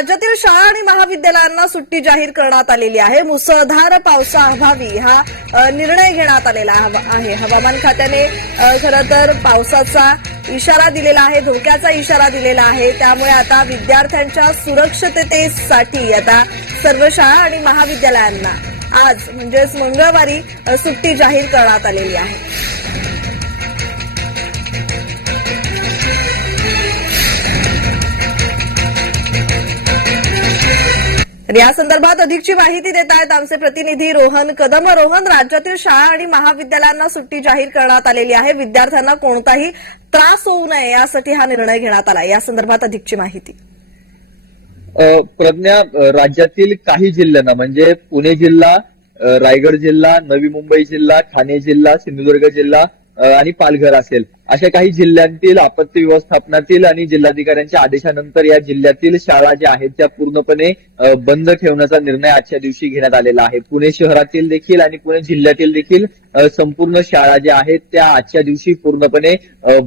राज्यातील शाळा आणि महाविद्यालयांना सुट्टी जाहीर करण्यात आलेली आहे. मुसळधार पावसाअभावी हा निर्णय घेण्यात आलेला हवा- आहे. हवामान खात्याने खरं तर पावसाचा इशारा दिलेला आहे धोक्याचा इशारा दिलेला आहे. त्यामुळे आता विद्यार्थ्यांच्या सुरक्षिततेसाठी आता सर्व शाळा आणि महाविद्यालयांना आज म्हणजेच मंगळवारी सुट्टी जाहीर करण्यात आलेली आहे. तर या संदर्भात अधिकची माहिती देत आहेत आमचे प्रतिनिधी रोहन कदम. रोहन राज्यातील शाळा आणि महाविद्यालयांना सुट्टी जाहीर करण्यात आलेली आहे. विद्यार्थ्यांना कोणताही त्रास होऊ नये यासाठी हा निर्णय घेण्यात आला या संदर्भात अधिकची माहिती. प्रज्ञा राज्यातील काही जिल्ह्यांना म्हणजे पुणे जिल्हा रायगड जिल्हा नवी मुंबई जिल्हा ठाणे जिल्हा सिंधुदुर्ग जिल्हा आणि पालघर असेल. अशा काही जिल्ह्यांतील आपत्ती व्यवस्थापनातील आणि जिल्हाधिकाऱ्यांच्या आदेशानंतर या जिल्ह्यातील शाळा ज्या आहेत त्या पूर्णपणे बंद ठेवण्याचा निर्णय आजच्या दिवशी घेण्यात आलेला आहे. पुणे शहरातील देखील आणि पुणे जिल्ह्यातील देखील संपूर्ण शाळा ज्या आहेत त्या आजच्या दिवशी पूर्णपणे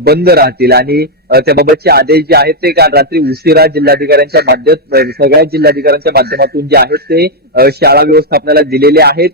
बंद राहतील. आणि त्याबाबतचे आदेश जे आहेत ते काल रात्री उशिरा जिल्हाधिकाऱ्यांच्या माध्यम सगळ्या जिल्हाधिकाऱ्यांच्या माध्यमातून जे आहेत ते शाळा व्यवस्थापनाला दिलेले आहेत.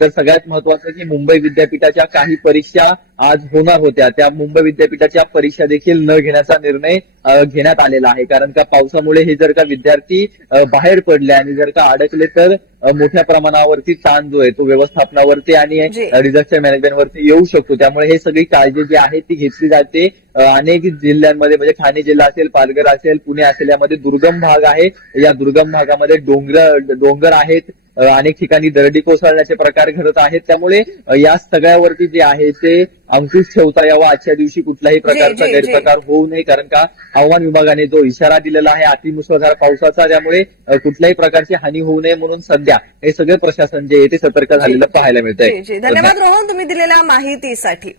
तर सगळ्यात महत्वाचं की मुंबई विद्यापीठाच्या काही परीक्षा आज होणार होत्या. त्या मुंबई विद्यापीठाच्या परीक्षा देखील न घेण्याचा निर्णय घेण्यात आलेला आहे. कारण का पावसामुळे हे जर का विद्यार्थी बाहेर पडले आणि जर का अडकले तर मोठ्या प्रमाणावरती ताण जो आहे तो व्यवस्थापनावरती आणि. डिझास्टर मॅनेजमेंटवरती येऊ शकतो. त्यामुळे हे सगळी काळजी जी आहे ती घेतली जाते. अनेक जिल्ह्यांमध्ये म्हणजे ठाणे जिल्हा असेल पालघर असेल पुणे असेल यामध्ये दुर्गम भाग आहे. या दुर्गम भागामध्ये डोंगर डोंगर आहेत. अनेक ठिकाणी दरडी कोसळण्याचे प्रकार घडत आहेत. त्यामुळे या सगळ्यावरती जे आहे ते अंकुश ठेवता यावा. आजच्या दिवशी कुठल्याही प्रकारचा. गैरप्रकार होऊ नये. कारण का हवामान विभागाने जो इशारा दिलेला आहे अतिमुसळधार पावसाचा त्यामुळे कुठल्याही प्रकारची हानी होऊ नये म्हणून सध्या हे सगळे प्रशासन जे आहे ते सतर्क झालेलं पाहायला मिळत जी जी. धन्यवाद. रोहन तुम्ही दिलेल्या माहितीसाठी.